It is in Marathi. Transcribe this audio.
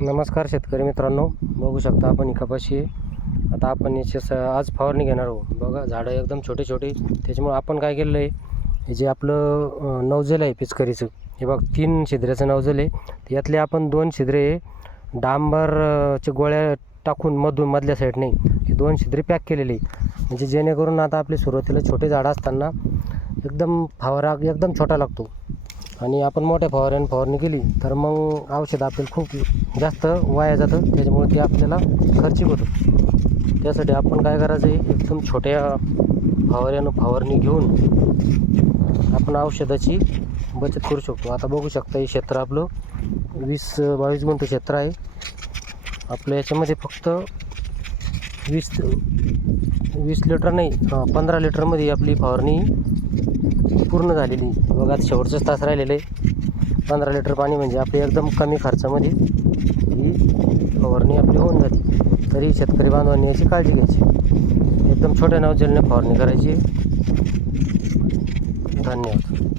नमस्कार शेतकरी मित्रांनो, बघू शकता आपण ही कपाशी आहे. आता आपण याची आज फवारणी घेणार आहोत. बघा झाडं एकदम छोटे छोटे, त्याच्यामुळे आपण काय केलेलं आहे, हे जे आपलं नवजल आहे पिचकरीचं, हे बघ 3 छिद्राचं नवजल आहे. यातले आपण 2 छिद्रे डांबरच्या गोळ्या टाकून मधल्या साईडने हे 2 छिद्रे पॅक केलेले, म्हणजे जेणेकरून आता आपले सुरुवातीला छोटे झाडं असताना एकदम फवारा एकदम छोटा लागतो. आणि आपण मोठ्या फवारणी केली तर मग औषध आपल्याला खूप जास्त वाया जातं, त्याच्यामुळे ते आपल्याला खर्चिक होतं. त्यासाठी आपण काय करायचं आहे, एकदम छोट्या फवारणी घेऊन आपण औषधाची बचत करू शकतो. आता बघू शकता हे क्षेत्र आपलं 20-22 गुंठ क्षेत्र आहे. आपल्या याच्यामध्ये फक्त 20 लिटर नाही, 15 लिटरमध्ये आपली फवारणी पूर्ण झालेली. बघा आता शेवटचंच तास राहिलेलं आहे. 15 लिटर पाणी म्हणजे आपली एकदम कमी खर्चामध्ये ही फवारणी आपली होऊन जाते. तरी शेतकरी बांधवांनी याची काळजी घ्यायची, एकदम छोट्या नवजलने फवारणी करायची. धन्यवाद.